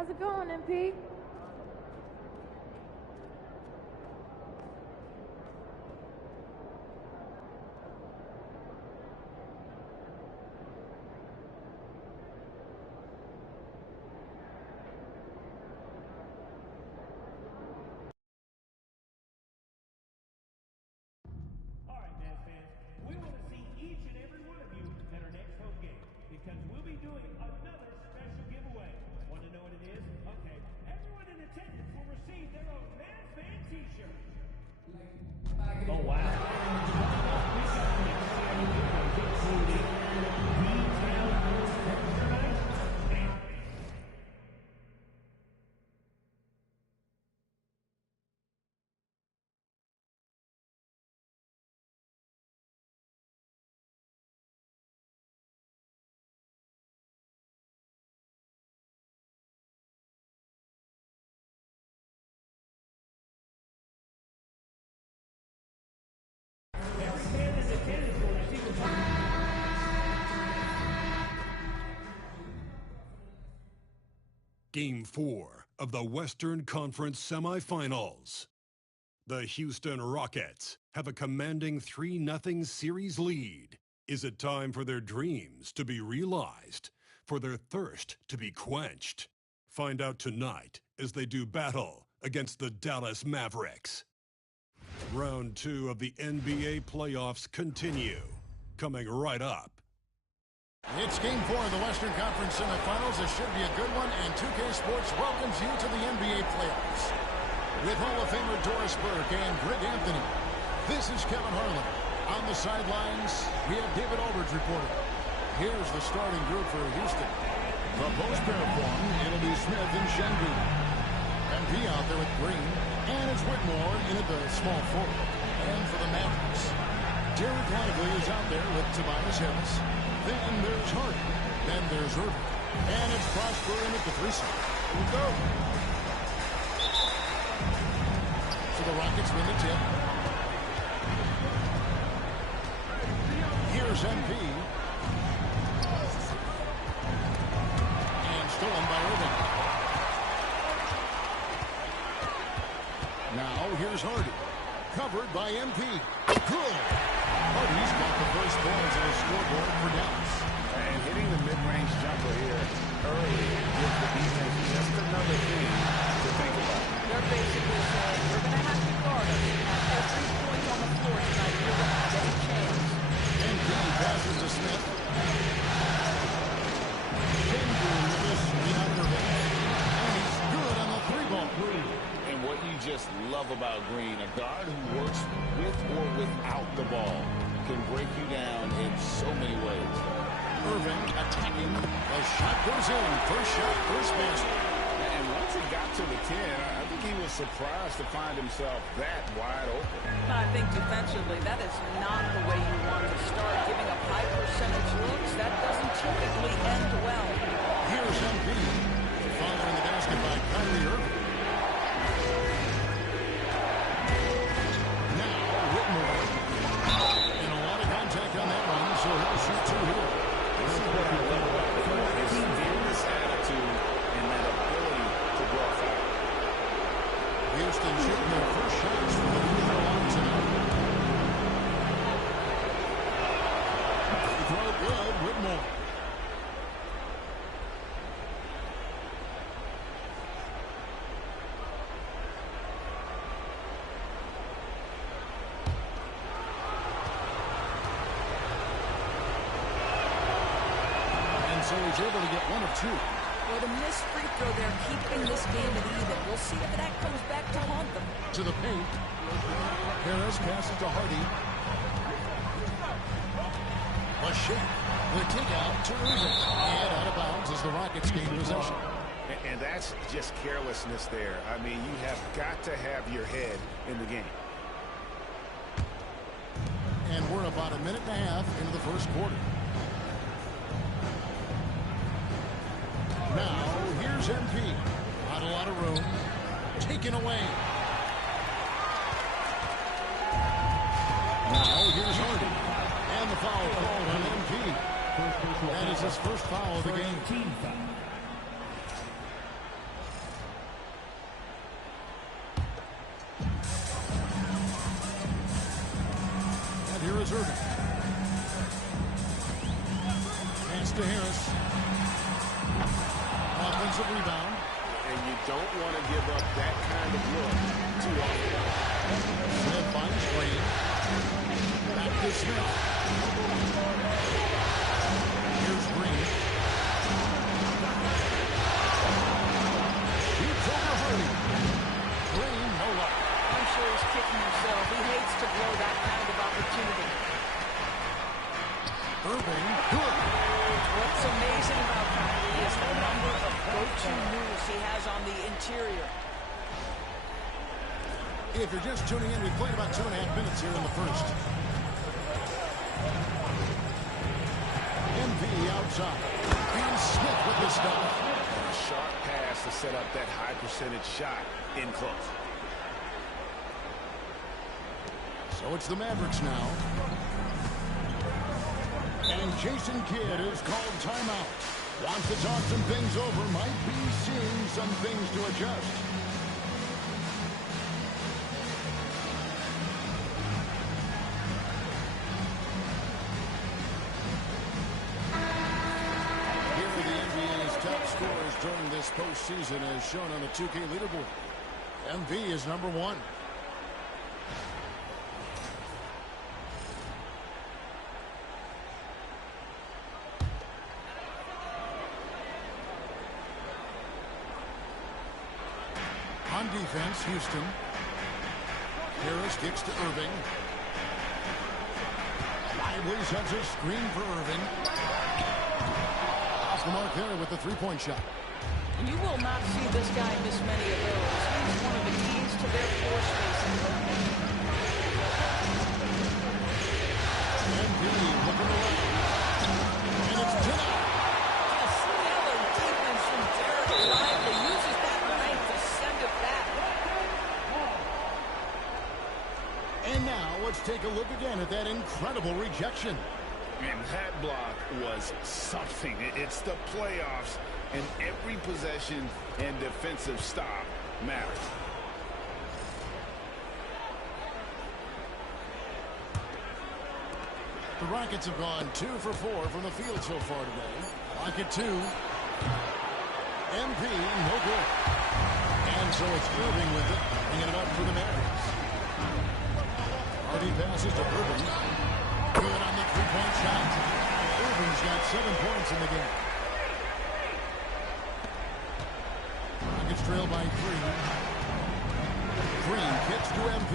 How's it going, MP? Game 4 of the Western Conference semifinals. The Houston Rockets have a commanding 3-0 series lead. Is it time for their dreams to be realized, for their thirst to be quenched? Find out tonight as they do battle against the Dallas Mavericks. Round 2 of the NBA playoffs continue. Coming right up. It's Game 4 of the Western Conference semifinals. This should be a good one, and 2K Sports welcomes you to the NBA playoffs. With Hall of Famer Doris Burke and Greg Anthony, this is Kevin Harlan. On the sidelines, we have David Aldridge reporting. Here's the starting group for Houston. The post pair form, it'll be Smith and Şengün. MP out there with Green, and it's Whitmore in at the small forward. And for the Mavericks, Derek Lively is out there with Tobias Harris. Then there's Harden. Then there's Irving. And it's Prosper in at the 3-side. Here we go. So the Rockets win the tip. Here's MP. And stolen by Irving. Now here's Hardy. Covered by MP. Good. Hardy's got the first points on the scoreboard for Dallas. And hitting the mid-range jumper here early gives the defense just another thing to think about. They're basically saying, we're going to have to guard us. At every point on the floor tonight, you're going to have any chance. And Green passes to Smith. Şengün with this behind Irving. And he's good on the 3-ball. And what you just love about Green, a guard who works with or without the ball, can break you down in so many ways. Irving attacking. The shot goes in. First shot, first basket. And once it got to the 10, I think he was surprised to find himself that wide open. I think defensively, that is not the way you want to start giving up high percentage looks. That doesn't typically end well. Here's MP. Following the basket by Kyrie Irving. Now Whitmore. And a lot of contact on that one, so he'll shoot 2 here. This is what I love about him. His fearless attitude and that ability to draw foul. Houston shooting their first shots from the free throw line tonight. Free throw good, Whitmore. So he's able to get 1 of 2. Well, the missed free throw there, keeping this game at even. We'll see if that comes back to haunt them. To the paint. Harris passes to Hardy. A shake. The kick out to Irving. And out of bounds as the Rockets gain possession. And that's just carelessness there. I mean, you have got to have your head in the game. And we're about a minute and a half into the first quarter. Now, here's MP. Not a lot of room. Taken away. Now, here's Hardy. And the foul called on MP. That is his first foul of the game. here's Irving. Pass to Harris. Offensive rebound. And you don't want to give up that kind of look too often. Smith finds Green. Back to Smith. Here's Green. Shoots over Hardy. Green, no luck. I'm sure he's kicking himself. He hates to blow that kind of opportunity. Irving, good. What's amazing about Kyrie is the number of go-to moves he has on the interior. If you're just tuning in, we played about 2.5 minutes here in the first. MV outside. And Smith with the stop. A sharp pass to set up that high percentage shot in close. So it's the Mavericks now. And Jason Kidd is called timeout. Wants to talk some things over. Might be seeing some things to adjust. Here are the NBA's top scorers during this postseason as shown on the 2K leaderboard. MV is number 1. On defense, Houston. Harris kicks to Irving. Lively sets a screen for Irving. Off the mark there with the three-point shot. You will not see this guy miss many of those. He's one of the keys to their floor spacing. MV looking around. And it's denied. A stellar defense from Derek Lively. Uses that length to send it back. And now let's take a look again at that incredible rejection. And that block was something. It's the playoffs, and every possession and defensive stop matters. The Rockets have gone 2 for 4 from the field so far today. Rocket 2. MP, no good. And so it's Irving with it, bringing it up for the Mavericks. Hardy passes to Irving. Good on the three-point shot. Irving's got 7 points in the game. Rockets trail by 3. Green kicks to MP.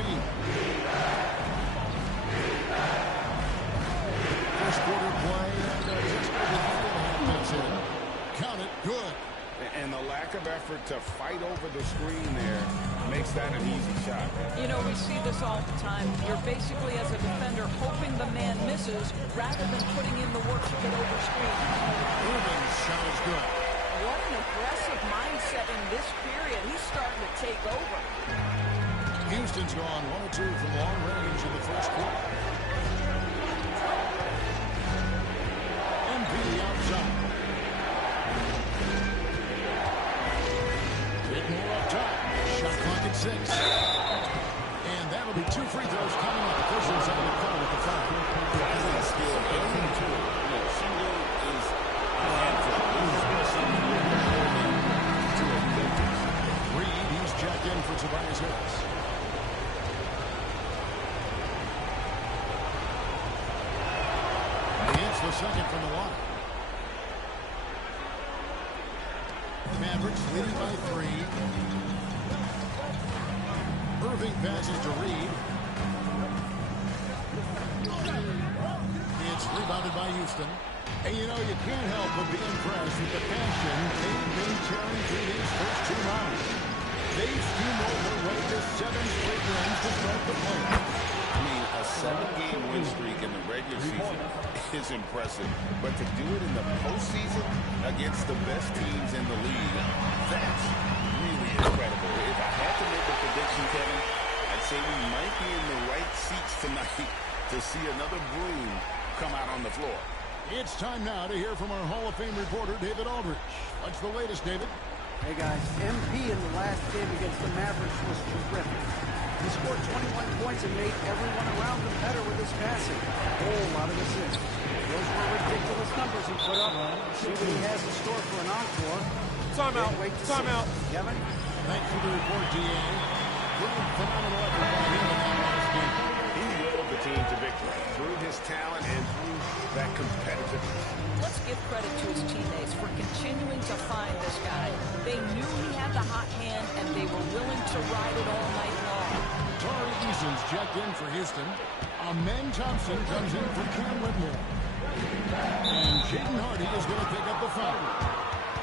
First quarter play, and just over 3.5 minutes in. Count it, good. And the lack of effort to fight over the screen there makes that an easy shot. You know, we see this all the time. You're basically, as a defender, hoping the man misses rather than putting in the work to get over screen. Irving's shot is good. What an aggressive mindset in this period. He's starting to take over. Houston's gone 1 or 2 from long range in the first quarter. MP outside. Bit more up top. Shot clock at 6. And that'll be 2 free throws coming up. Officials having a call with the foul. Skill, every tool. Single is a handful. Reed, he's checked in for Tobias Harris. He hits the second from the line. The Mavericks leading by 3. Irving passes to Reed. It's rebounded by Houston. And you know, you can't help but be impressed with the passion they've been carrying through these first 2 rounds. They've steamrolled their way to 7 straight wins to start the playoffs. I mean, a 7-game win streak in the regular season is impressive. But to do it in the postseason against the best teams in the league, that's really incredible. If I had to make a prediction, Kevin, I'd say we might be in the right seats tonight to see another broom come out on the floor. It's time now to hear from our Hall of Fame reporter, David Aldridge. What's the latest, David? Hey guys, MP in the last game against the Mavericks was terrific. He scored 21 points and made everyone around him better with his passing. A whole lot of assists. Those were ridiculous numbers he put up. See what he has in store for an encore. Timeout. Timeout. Kevin? Thanks for the report, D.A. Really phenomenal effort by him in that last game. He willed the team to victory through his talent and through that competitiveness. Let's give credit to his teammates for continuing to find this guy. They knew he had the hot hand, and they were willing to ride it all night long. Tari Eason's checked in for Houston. Amen Thompson comes in for Cam Whitmore. And Jaden Hardy is going to pick up the foul.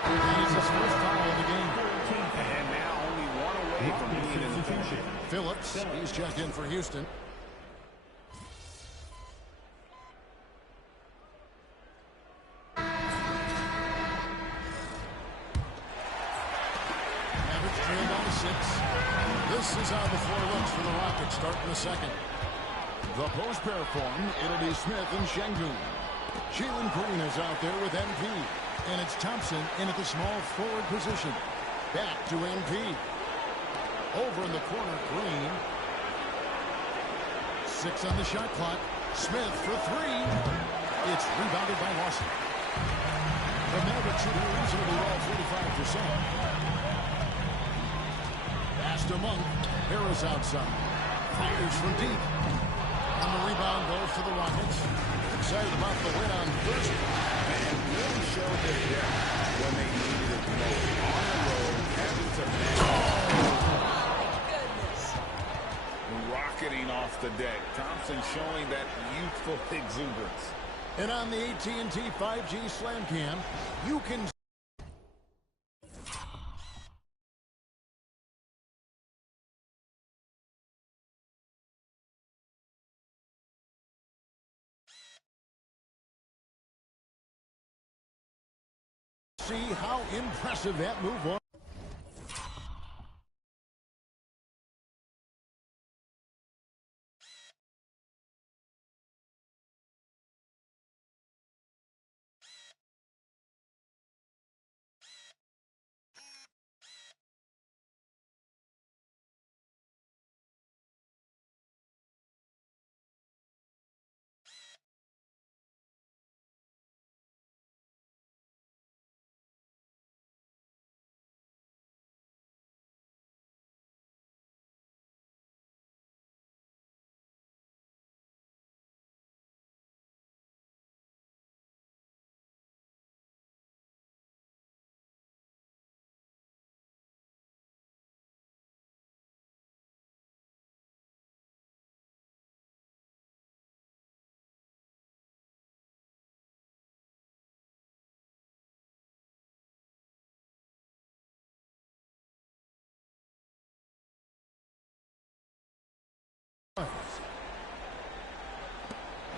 That is his first foul of the game. And now only one away from being in the finish. Phillips, he's checked in for Houston. Mavericks trail by 6. This is how the floor looks for the Rockets starting the second. The post pair form, it'll be Smith and Şengün. Jalen Green is out there with MP. And it's Thompson in at the small forward position. Back to MP. Over in the corner, Green. 6 on the shot clock. Smith for 3. It's rebounded by Lawson. The Mavericks shooting reasonably well, 45%. Pass to Monk. Harris outside. Fires from deep. And the rebound goes to the Rockets. Excited about the win on Thursday. And really showed their depth when they needed it most. On the road, having to rocketing off the deck. Thompson showing that youthful exuberance. And on the AT&T 5G Slam Cam, you can see how impressive that move was.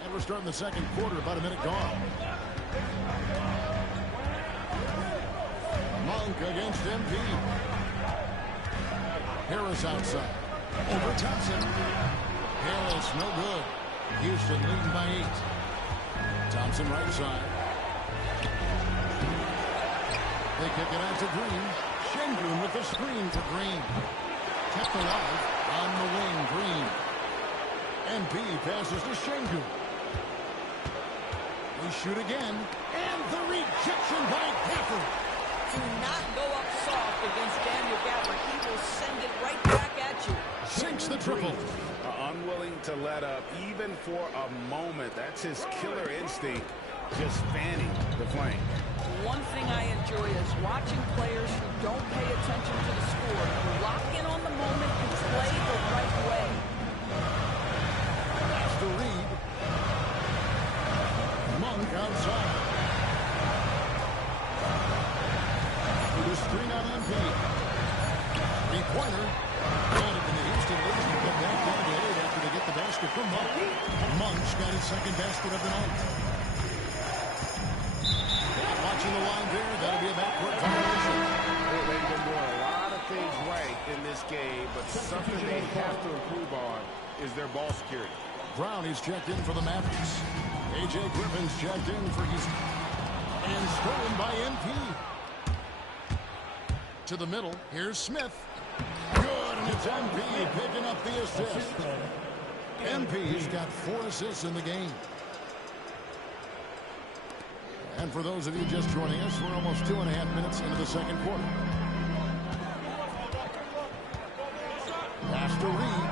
And we're starting the second quarter, about a minute gone. Monk against MP. Harris outside. Over Thompson. Harris, no good. Houston leading by 8. Thompson right side. They kick it out to Green. Şengün with the screen for Green. Kept alive on the wing, Green. MP passes to Şengün. They shoot again. And the rejection by Gafford. Do not go up soft against Daniel Gafford. He will send it right back at you. Sinks the triple. Unwilling to let up even for a moment. That's his killer instinct, just fanning the flame. One thing I enjoy is watching players who don't pay attention to the score, who lock in on the moment and play the right way. That's the read. Monk outside. With a screen on MP. Three-pointer. Got it in the Houston lead. They come back down to 8 after they get the basket from Monk. Monk's got his second basket of the night. Watching the line there, that'll be a backcourt violation. They've been doing a lot of things right in this game, but something they have to improve on is their ball security. Brown is checked in for the Mavericks. A.J. Griffin's checked in for Houston. And stolen by MP. To the middle, here's Smith. Good And it's MP picking up the assist. MP's got 4 assists in the game. And for those of you just joining us, we're almost 2.5 minutes into the second quarter. Pass to Reed.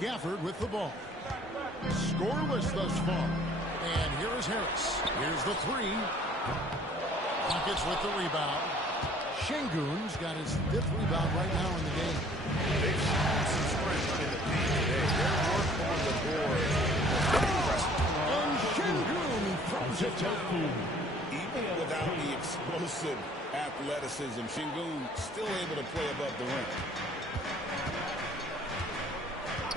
Gafford with the ball. Scoreless thus far. And here is Harris. Here's the 3. Rockets with the rebound. Şengün's got his 5th rebound right now in the game. They've shown some strength in the paint today. Their work on the board was impressive. And Şengün throws it down. Even without the explosive athleticism, Şengün still able to play above the rim.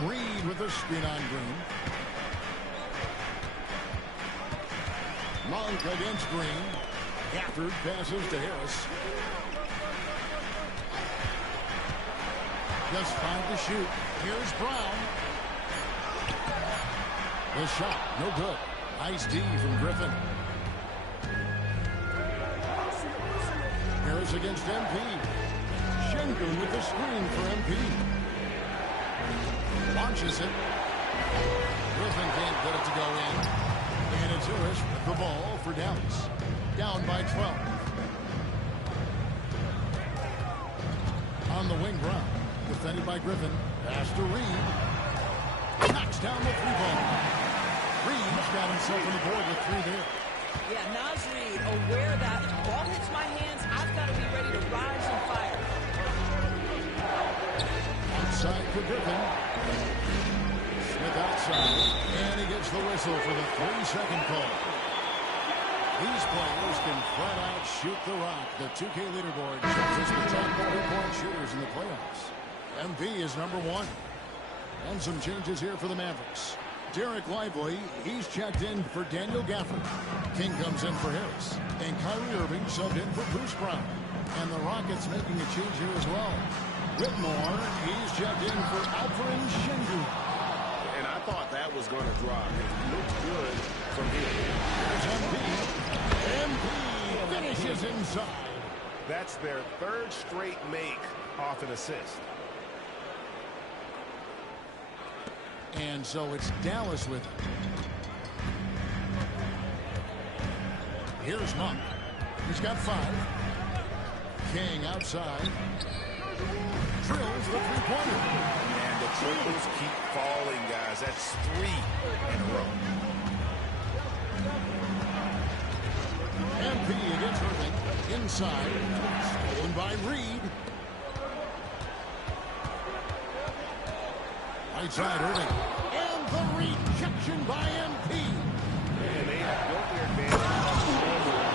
Reed with a screen on Green. Monk against Green. Gafford passes to Harris. Just 5 to shoot. Here's Brown. The shot, no good. Nice D from Griffin. Harris against MP. Şengün with the screen for MP. Launches it. Griffin can't get it to go in. And it's Harris with the ball for Dallas. Down by 12. On the wing, Brown. Defended by Griffin. Pass to Reed. Knocks down the 3-ball. Reed's got himself on the board with 3 there. Yeah, Naz Reid, aware that ball hits my hands, I've got to be ready to rise and fire. Outside for Griffin. Smith outside. And he gets the whistle for the 3-second call. These players can flat out shoot the rock. The 2K leaderboard shows us the top 3-point shooters in the playoffs. MV is number 1. And some changes here for the Mavericks. Derek Lively, he's checked in for Daniel Gafford. King comes in for Harris. And Kyrie Irving subbed in for Bruce Brown. And the Rockets making a change here as well. Whitmore, he's checked in for Alperen Şengün. And I thought that was going to drop. It looked good from here. There's MP. MP finishes inside. That's their 3rd straight make off an assist. And so it's Dallas with it. Here's Monk. He's got 5. King outside. Drills the 3-pointer. And the triples keep falling, guys. That's 3 in a row. MP against Irving. Inside. Stolen by Reed. Right side Irving. And the rejection by MP. And they have built their advantage here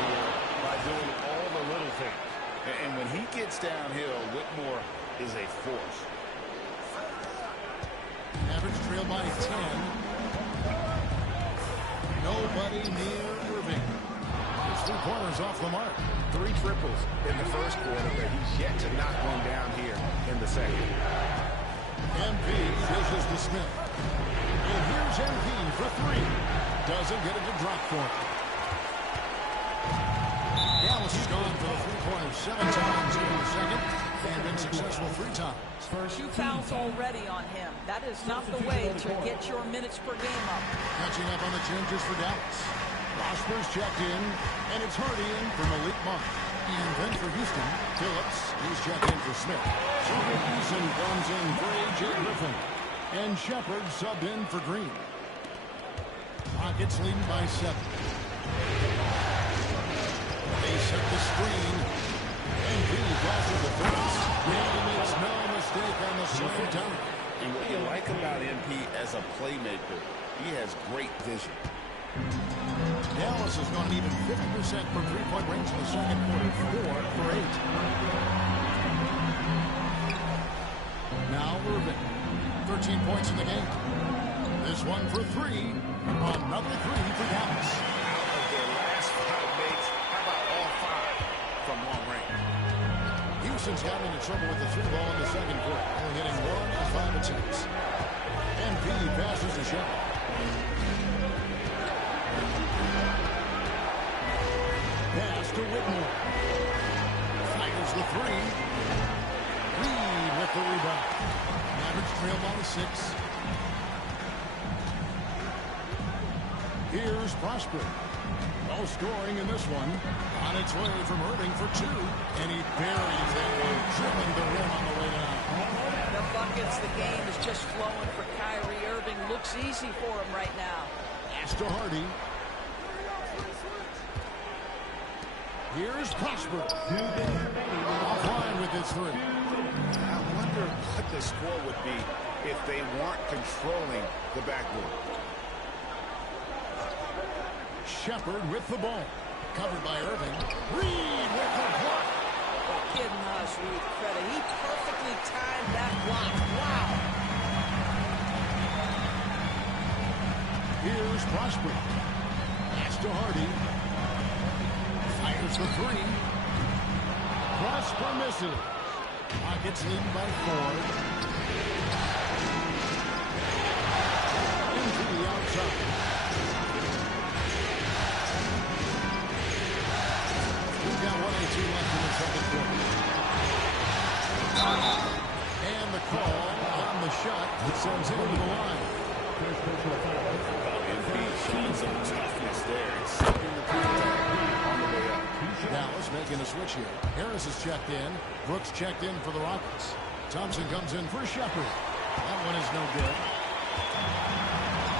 by doing all the little things. And when he gets downhill, Whitmore is a force. Average trail by 10. Nobody near Irving. His 3-pointers off the mark. 3 triples in the first quarter, but he's yet to knock one down here in the second. MP dishes to Smith. And here's MP for 3. Doesn't get it to drop for him. Dallas has gone for the 3-pointers 7 times here in the second and been successful 3 times. 2 fouls already on him. That is not the way to get your minutes per game up. Catching up on the changes for Dallas. Rosberg's checked in, and it's Hardy in for Malik Monk. And then for Houston, Phillips, he's checked in for Smith. Junior Eason comes in for A.J. Griffin. And Shepard subbed in for Green. Rockets leading by 7. They set the screen. And he passes the first. And he makes no mistake on the slam dunk. And what you like about MP as a playmaker, he has great vision. Dallas has gone even 50% from 3-point range in the second quarter. 4 for 8. Now Irving. 13 points in the game. This one for 3. Another 3 for Dallas. Out of their last 5 makes, how about all 5 from long range? Houston's gotten into trouble with the 3-ball in the second quarter. Only hitting 1 of 5 attempts. MP passes to Shepard. Pass to Whitmore. Fires the 3. 6. Here's Prosper. No scoring in this one. On its way from Irving for 2. And he buries that one, drilling the rim on the way down. The buckets, the game is just flowing for Kyrie Irving. Looks easy for him right now. Pass to Hardy. Here's Prosper. Offline with his 3. I wonder what the score would be if they weren't controlling the backboard. Shepard with the ball. Covered by Irving. Reed with the block. Give Nas Reed credit. He perfectly timed that block. Wow. Here's Prosper. Pass to Hardy. Fires the 3. Prosper misses. Rockets leading by 4. Into the outside. We've got 1:18 left in the second quarter. And the call on the shot sends him to the line. Embiid showing some toughness there. Second on the way up. Dallas making a switch here. Harris is checked in. Brooks checked in for the Rockets. Thompson comes in for Shepard. That one is no good.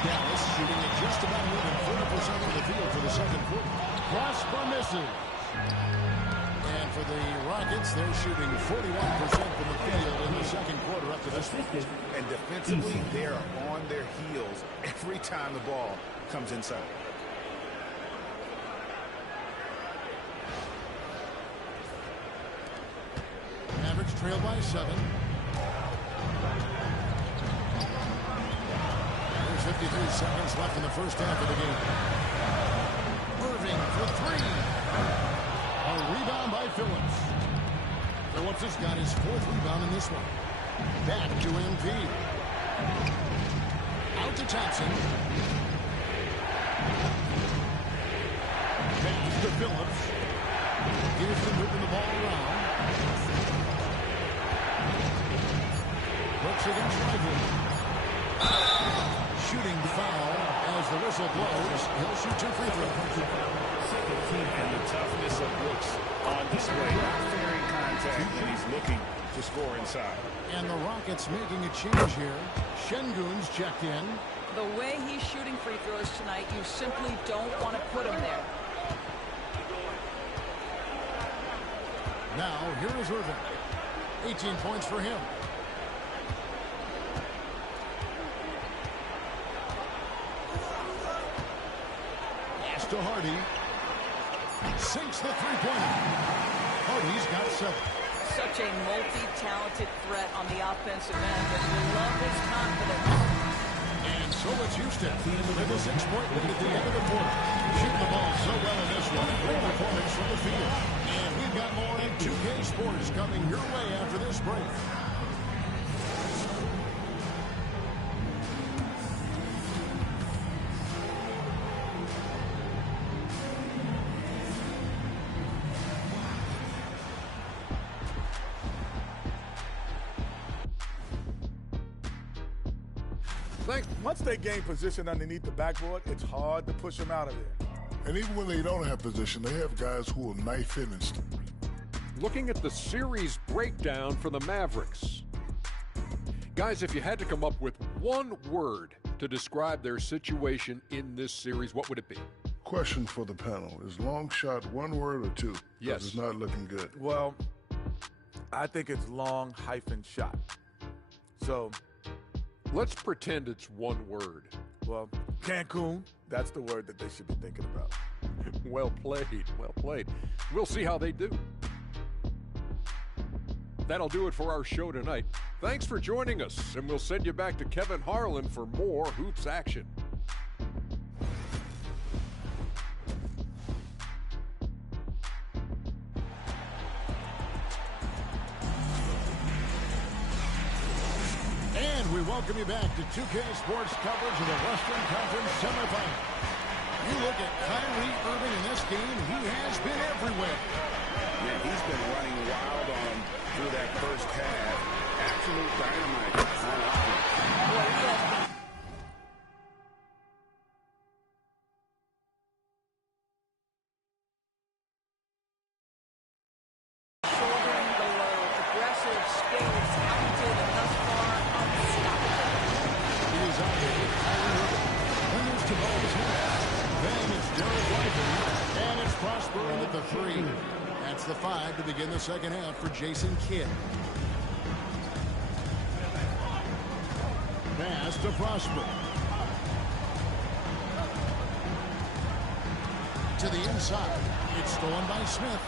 Dallas shooting at just about even 40% from the field for the second quarter. Prosper misses. And for the Rockets, they're shooting 41% from the field in the second quarter up to this point. And defensively, they are on their heels every time the ball comes inside. Mavericks trail by 7. There's 53 seconds left in the first half of the game. Irving for 3. A rebound by Phillips. Phillips has got his 4th rebound in this one. Back to Embiid. Out to Thompson. Pass to Phillips. Here's moving the ball around. Brooks against Lively. Shooting foul as the whistle blows. He'll shoot 2 free throws. And the toughness of Brooks on display. Not fearing contact when he's looking to score inside. And the Rockets making a change here. Şengün's checked in. The way he's shooting free throws tonight, you simply don't want to put him there. Now, here is Irving. 18 points for him. Pass to Hardy. Sinks the three-pointer. Hardy's got 7. Such a multi-talented threat on the offensive end, and we love his confidence. And so it's Houston with a 6-point lead at the end of the quarter. Shooting the ball so well in this one. Great performance from the field. And we've got more in 2K Sports coming your way after this break. Once they gain position underneath the backboard, it's hard to push them out of there. And even when they don't have position, they have guys who will knife in and stuff. Looking at the series breakdown for the Mavericks. Guys, if you had to come up with one word to describe their situation in this series, what would it be? Question for the panel. Is long shot one word or 2? Yes. It's not looking good. Well, I think it's long hyphen shot. So, let's pretend it's one word. well, Cancun, that's the word that they should be thinking about. Well played, well played. We'll see how they do. That'll do it for our show tonight. Thanks for joining us, and we'll send you back to Kevin Harlan for more Hoops action. And we welcome you back to 2K Sports coverage of the Western Conference semifinal. You look at Kyrie Irving in this game, he has been everywhere. Yeah, he's been running wild on him through that first half. absolute dynamite on offense. Shouldering the load. Aggressive, skilled, talented, and thus far unstoppable. He is out there with Kyrie Irving. Wingers to Ball's head. Then it's Derek Lively. And it's Prosper in at the 3. That's the 5 to begin the second half for Jason Kidd. Pass to Prosper. To the inside. It's stolen by Smith.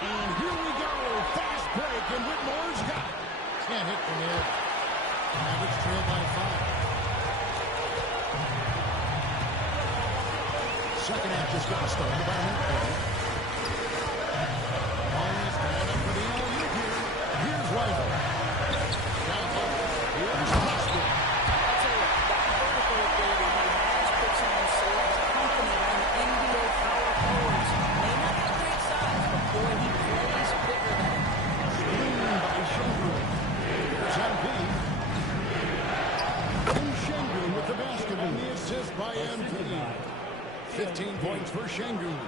And here we go. Fast break, and Whitmore's got it. Can't hit from there. Mavericks trail by 5. Second half just got started about a minute ago. Always going up for the alley-oop here. Here's Rival. Down low. Here's Prosper. I'll tell you, that vertical ability he has puts him in select company on NBA power forwards. May not have great size, but boy, he plays bigger than him. Screen by Shengun. Here's MP. And Shengun with the basket and the assist by MP. 15 points for Shengun.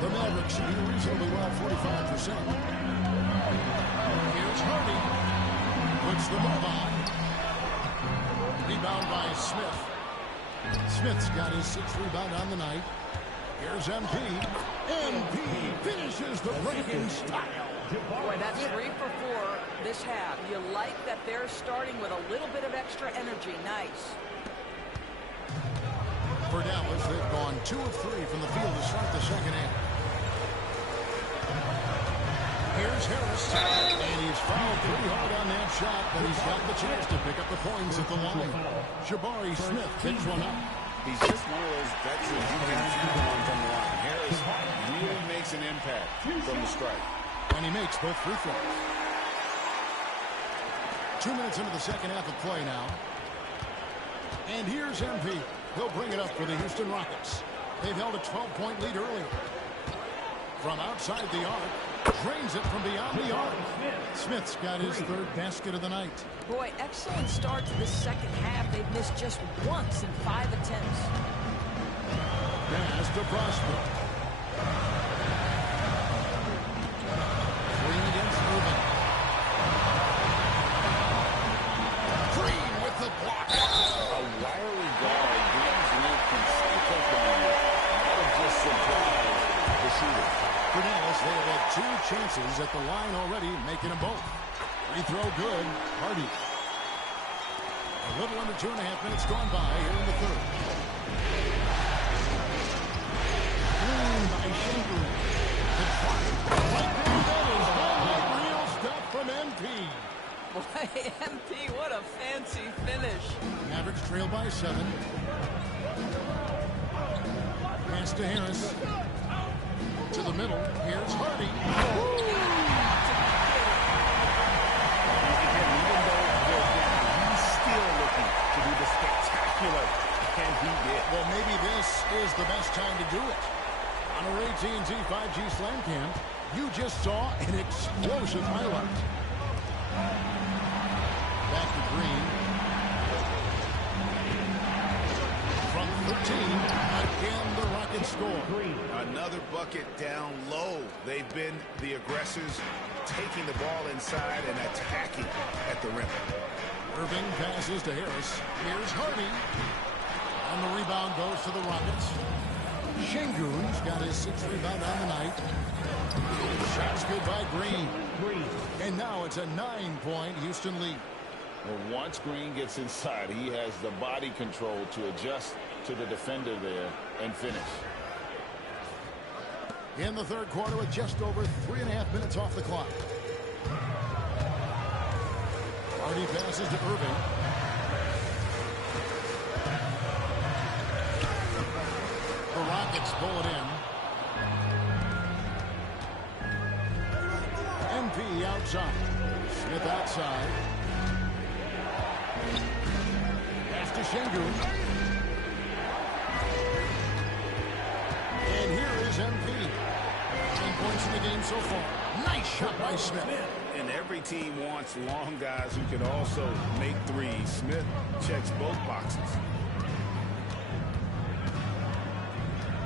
The Mavericks should be reasonably well 45%. Here's Hardy. Puts the move on. Rebound by Smith. Smith's got his 6th rebound on the night. Here's MP. MP finishes the break in style. Boy, that's 3 for 4 this half. You like that they're starting with a little bit of extra energy. Nice. For Dallas, they've gone 2 of 3 from the field to start the second half. Here's Harris. And he's fouled pretty hard on that shot, but he's got the chance to pick up the points at the line. Jabari Smith picks one up. He's just one of those veterans you can count on from the line. Harris really makes an impact from the strike. And he makes both free throws. 2 minutes into the second half of play now. And here's MP. He'll bring it up for the Houston Rockets. They've held a 12-point lead earlier. From outside the arc, drains it from beyond the arc. Smith's got his 3rd basket of the night. Boy, excellent start to this second half. They've missed just once in 5 attempts. Pass to Prosper. Green against Irving. Green with the block. A wiry guard, Green's length can stick up on you. That was just surprise the shooter. For Dallas, they have had 2 chances at the line already, making them both. Free throw good. Hardy. A little under 2.5 minutes gone by here in the 3rd. Green by Shengun. The try. Right there, that is real stuff from MP. Boy, MP, what a fancy finish. Mavericks trail by 7. Pass to Harris. To the middle. Here's Hardy. Even though they're down, he's still looking to do the spectacular, and he did. Well, maybe this is the best time to do it. On our AT&T 5G Slam Cam, you just saw an explosive highlight. Back to Green. From 13, again the Rockets score. Another bucket down low. They've been the aggressors, taking the ball inside and attacking at the rim. Irving passes to Harris. Here's Hardy. And the rebound goes to the Rockets. Shengun's got his 6th rebound on the night. Shots good by Green. And now it's a 9-point Houston lead. Well, once Green gets inside, he has the body control to adjust to the defender there and finish. In the 3rd quarter with just over 3.5 minutes off the clock. Hardy passes to Irving. The Rockets pull it in. MP outside. Smith outside. Pass to Shengun. And here is MP. And points in the game so far. Nice shot by Smith. And every team wants long guys who can also make threes. Smith checks both boxes.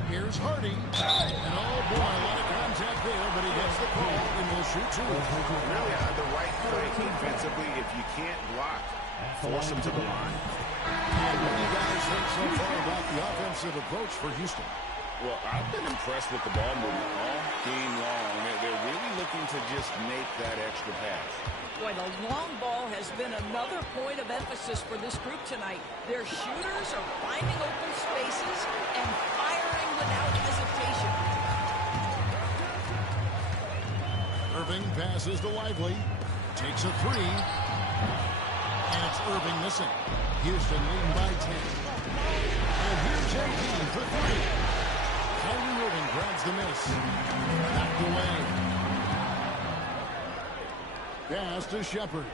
Here's Hardy. And oh boy, a lot of contact there, but he gets the call and will shoot two. Really the right play defensively. If you can't block, force him to the line. And what do you guys think so far about the offensive approach for Houston? Well, I've been impressed with the ball movement all game long. They're really looking to just make that extra pass. Boy, the long ball has been another point of emphasis for this group tonight. Their shooters are finding open spaces and firing without hesitation. Irving passes to Lively. Takes a three. And it's Irving missing. Houston leading by 10. And here's MP for three. Kyrie Irving grabs the miss. Knocked away. Pass to Shepard.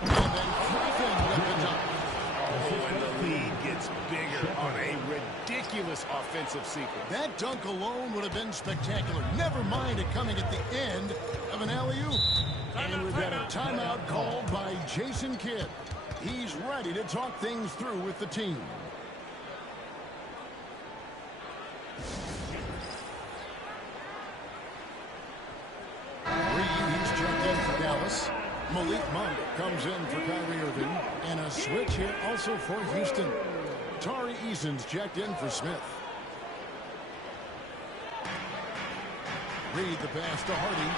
And then Griffin with the dunk. Oh, and the lead gets bigger on a ridiculous offensive sequence. That dunk alone would have been spectacular. Never mind it coming at the end of an alley-oop. And we've got a timeout called by Jason Kidd. He's ready to talk things through with the team. He's checked in for Dallas. Malik Monk comes in for Kyrie Irving. And a switch here also for Houston. Tari Eason's checked in for Smith. Reed the pass to Hardy.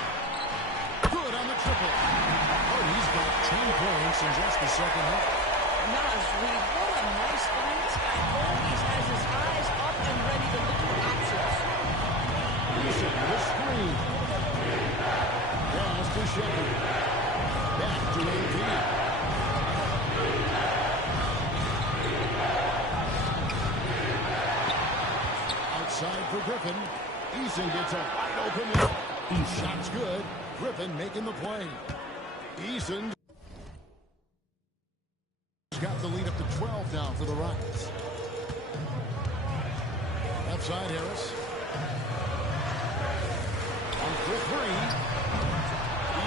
Good on the triple. Hardy's got 10 points in just the second half. Nas Reed, what a nice find. This guy always has his eyes up and ready to look for options. Eason with a screen. Pass to Shepard. Back to AP. Outside for Griffin. Eason gets a wide open look. Shot's good. Griffin making the play. Eason's got the lead up to 12 now for the Rockets. Left side, Harris. On for three.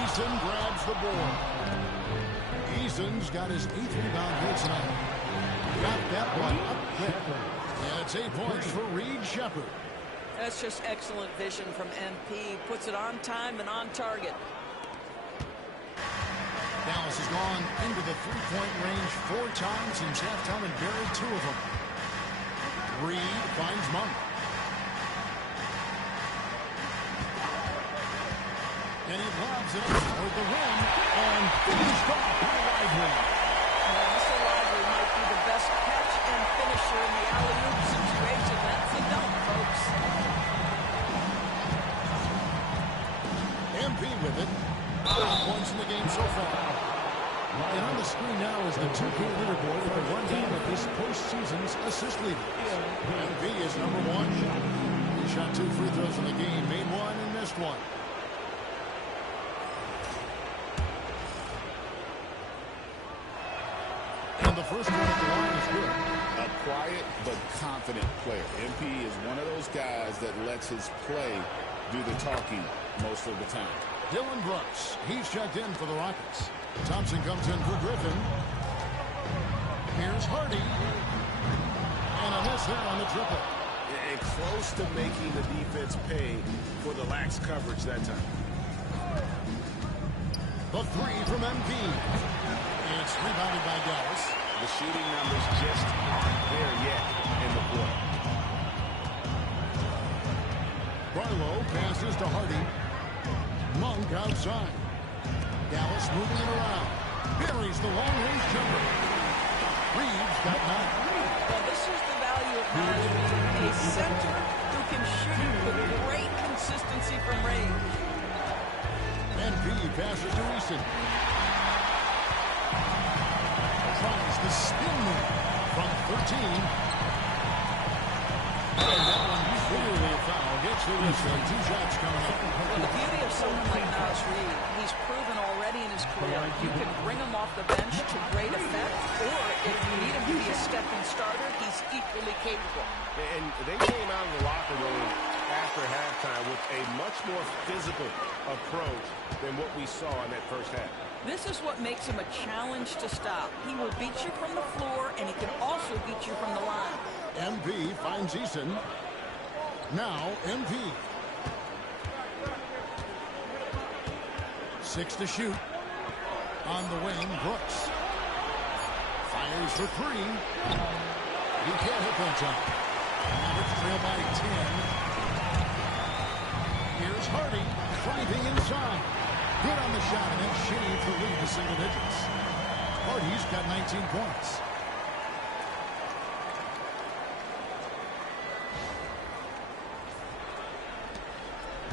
Eason grabs the board. Eason's got his 8th rebound here tonight. Got that one up quick. And it's 8 points for Reed Shepard. That's just excellent vision from MP. Puts it on time and on target. Dallas has gone into the three-point range 4 times since halftime and buried 2 of them. Reed finds Monk. And he lobs it up toward the rim and finished off by Lively. Mr. Lively might be the best catch and finisher in the alley-oop situation. That's a dunk, folks. MP with it. 5 points in the game so far. And on the screen now is the 2K leaderboard with a rundown of this postseason's assist leaders. MP is number 1. He shot 2 free throws in the game, made 1 and missed 1. And the first one at the line is good. A quiet but confident player. MP is one of those guys that lets his play do the talking most of the time. Dylan Brooks, he's checked in for the Rockets. Thompson comes in for Griffin. Here's Hardy. And a miss there on the triple. And close to making the defense pay for the lax coverage that time. The 3 from MP. It's rebounded by Dallas. The shooting numbers just aren't there yet in the quarter. Barlow passes to Hardy. Monk outside. Dallas moving it around. Buries the long-range jumper. Reeves got 9. Well, this is the value of Nas Reed, a center who can shoot with great consistency from range. MP passes to Easton. Tries the spin move from 13. And that one clearly a foul. Gets the whistle. 2 shots coming up. Well, the beauty of someone like Nas Reed, he's proven already in his career, you can bring him off the bench to great effect, or if you need him to be a stepping starter, he's equally capable. And they came out of the locker room after after halftime with a much more physical approach than what we saw in that first half. This is what makes him a challenge to stop. He will beat you from the floor, and he can also beat you from the line. MP finds Eason. Now MP. 6 to shoot. On the wing, Brooks. Fires for 3. He can't hit that time. Mavericks trail by 10. Here's Hardy driving inside. Good on the shot, and then shaved the lead to single digits. Hardy's got 19 points.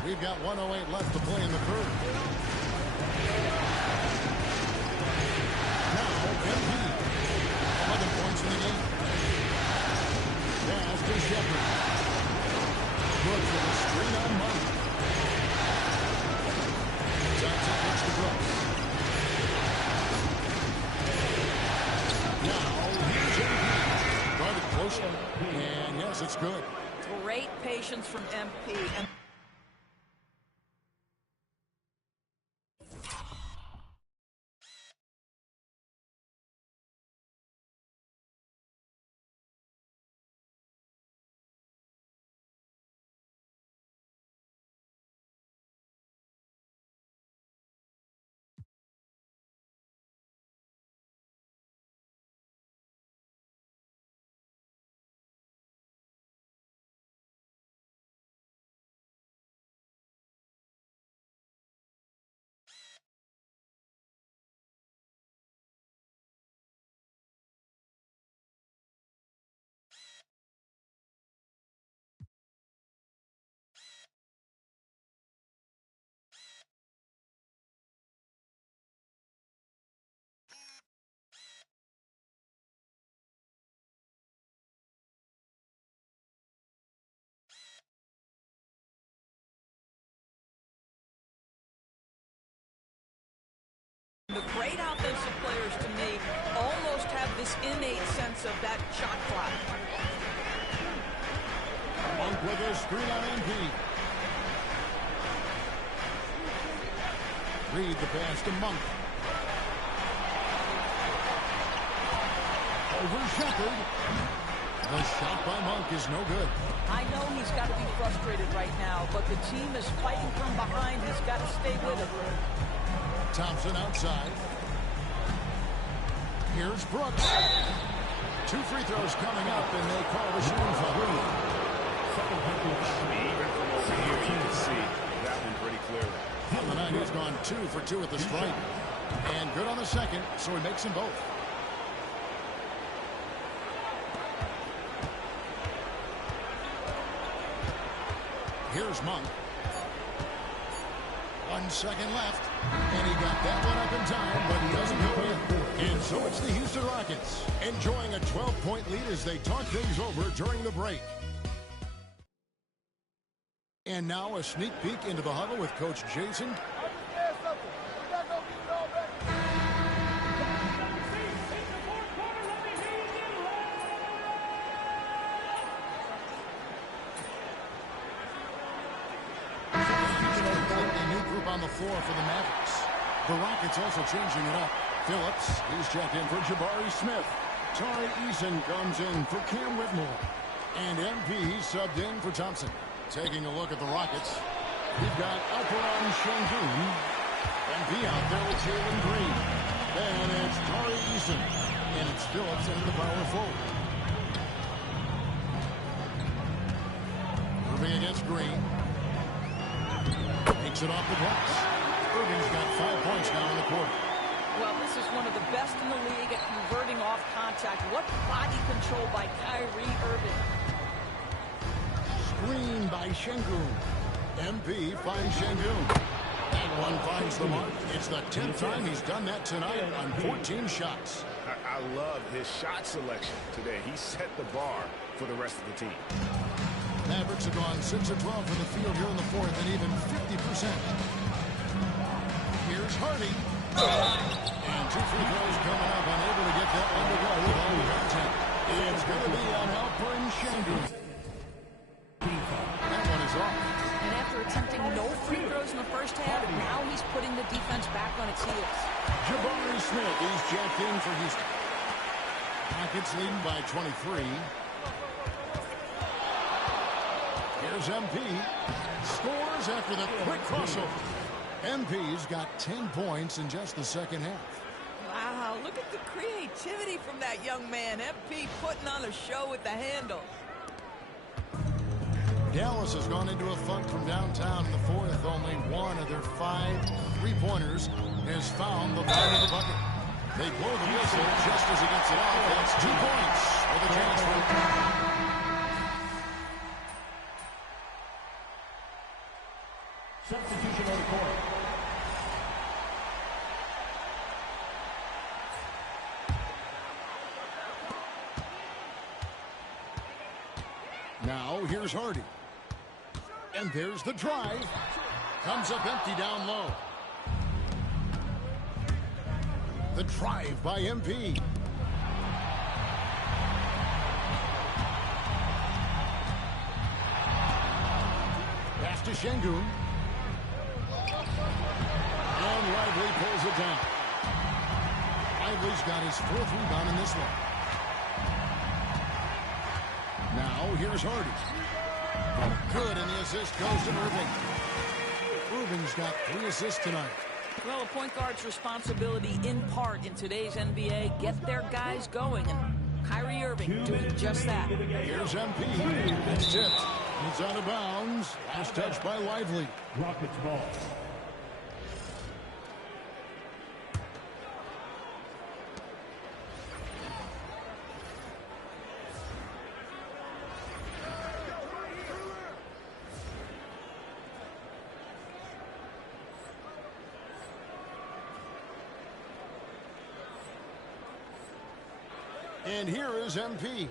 We've got 1:08 left to play in the third. Now, MP. 11 points in the game. Pass to Shepard. Brooks with a screen on Monk. Johnson gets the Brooks. Now, here's MP. Guarded closely. And yes, it's good. Great patience from MP. And the great offensive players, to me, almost have this innate sense of that shot clock. Monk with a screen on MP. Reed the pass to Monk. Over Shepard. The shot by Monk is no good. I know he's got to be frustrated right now, but the team is fighting from behind. He's got to stay with it. Thompson outside. Here's Brooks. 2 free throws coming up, and they call the shooting foul. Even from over here, you can see that one pretty clearly. On the night, he's gone 2 for 2 at the stripe. And good on the second, so he makes them both. Here's Monk. 1 second left. And he got that one up in time, but he doesn't go in. And so it's the Houston Rockets enjoying a 12-point lead as they talk things over during the break. And now a sneak peek into the huddle with Coach Jason. On the floor for the Mavericks. The Rockets also changing it up. Phillips, he's checked in for Jabari Smith. Tari Eason comes in for Cam Whitmore. And MP, he's subbed in for Thompson. Taking a look at the Rockets, we've got Alperon Şengün. MP out there with Jalen Green. Then it's Tari Eason. And it's Phillips in the power forward. Moving against Green. Takes it off the glass. Irving's got 5 points now in the quarter. Well, this is one of the best in the league at converting off contact. What body control by Kyrie Irving. Screen by Şengün. MP finds Şengün. That one finds the mark. It's the 10th time he's done that tonight on 14 shots. I love his shot selection today. He set the bar for the rest of the team. Mavericks have gone 6 of 12 from the field here in the fourth and even 50%. Here's Hardy. And 2 free throws coming up, unable to get that one to go with all the contact. It's going to be on Alperon Şengün. That one is off. is jacked in for Houston. Rockets leading by 23. Here's MP. Scores after the quick crossover. MP's got 10 points in just the second half. Wow, look at the creativity from that young man. MP putting on a show with the handle. Dallas has gone into a funk from downtown in the fourth. Only one of their 5 3-pointers has found the bottom of the bucket. They blow the whistle just as he gets it off. That's 2 points for the transfer. Substitution on the court. Now here's Hardy. And there's the drive. Comes up empty down low. The drive by MP. Pass to Şengün. And Lively pulls it down. Lively's got his 4th rebound in this one. Now here's Hardy. Good, and the assist goes to Irving. Irving's got 3 assists tonight. Well, a point guard's responsibility in part in today's NBA, get their guys going, and Kyrie Irving doing just that. Here's MP. It's tipped. It's out of bounds. Last touch by Lively. Rockets ball. And here is MP.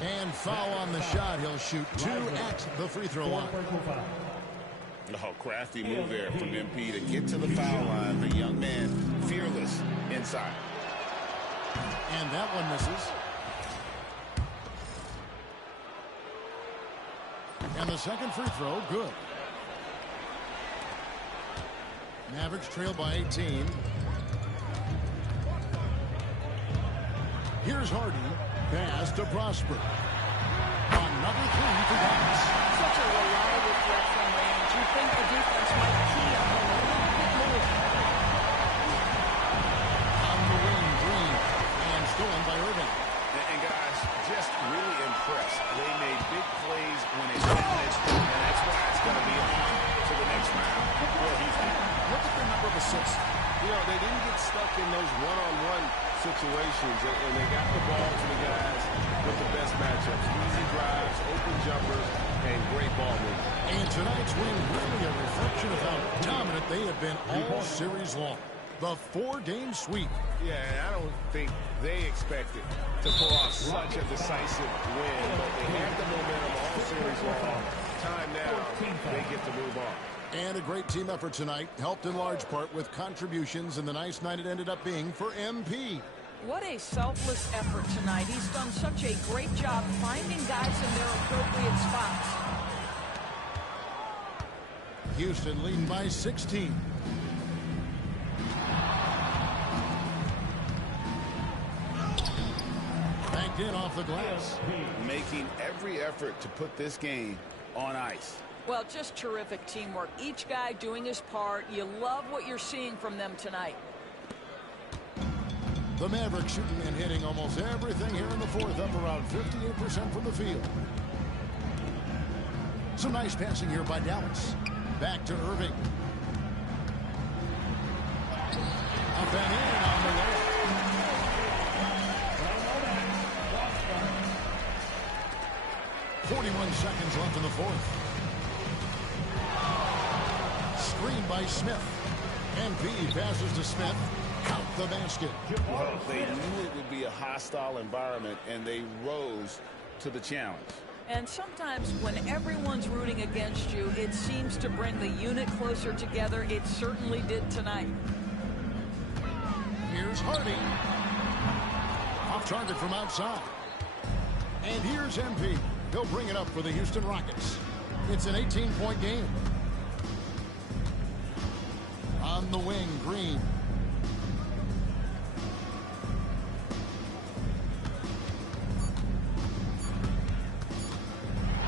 And foul on the shot. He'll shoot 2 at the free throw line. Oh, crafty move there from MP to get to the foul line. The young man, fearless inside. And that one misses. And the second free throw, good. Mavericks trail by 18. Here's Hardy. Pass to Prosper. Another 3 for Dallas. Such a reliable threat from range. You think the defense might key on him a little bit more. On the wing, Green. And stolen by Irving. And guys, just really impressed. They made big plays when they managed, and that's why it's going to be on to the next round for Houston. Look at the number of assists. You know, they didn't get stuck in those one-on-one situations, and they got the ball to the guys with the best matchups. Easy drives, open jumpers, and great ball movement. And tonight's win really a reflection of how dominant they have been all series long. The 4-game sweep. Yeah, and I don't think they expected to pull off such a decisive win, but they had the momentum all series long. Time now, they get to move on. And a great team effort tonight, helped in large part with contributions, and the nice night it ended up being for MP. What a selfless effort tonight. He's done such a great job finding guys in their appropriate spots. Houston leading by 16. Banked in off the glass. Making every effort to put this game on ice. Well, just terrific teamwork. Each guy doing his part. You love what you're seeing from them tonight. The Mavericks shooting and hitting almost everything here in the fourth, up around 58% from the field. Some nice passing here by Dallas. Back to Irving. Up and in on the left. 41 seconds left in the fourth. Screen by Smith. MP passes to Smith. Count the basket. Well, they knew it would be a hostile environment, and they rose to the challenge. And sometimes when everyone's rooting against you, it seems to bring the unit closer together. It certainly did tonight. Here's Hardy. Off target from outside. And here's MP. He'll bring it up for the Houston Rockets. It's an 18-point game. On the wing, Green.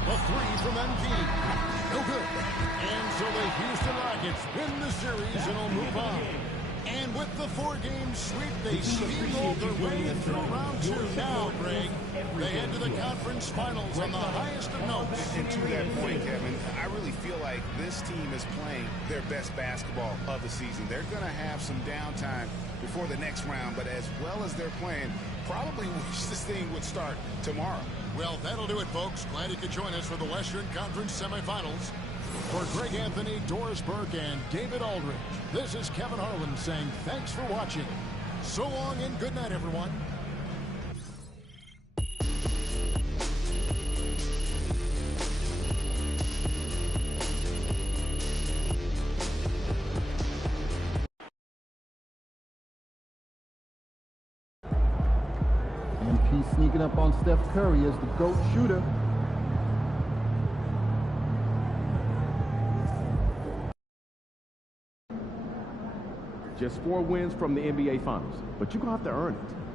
The three from MP. No good. And so the Houston Rockets win the series and will move on. And with the four-game sweep, they steamrolled their way through round two. Now, Greg, they head to the conference finals on the highest of notes. And to that point, Kevin, I really feel like this team is playing their best basketball of the season. They're going to have some downtime before the next round, but as well as they're playing, probably wish this thing would start tomorrow. Well, that'll do it, folks. Glad you could join us for the Western Conference semifinals. For Greg Anthony, Doris Burke, and David Aldridge, this is Kevin Harlan saying thanks for watching. So long and good night, everyone. MP sneaking up on Steph Curry as the GOAT shooter. Just 4 wins from the NBA Finals, but you're going to have to earn it.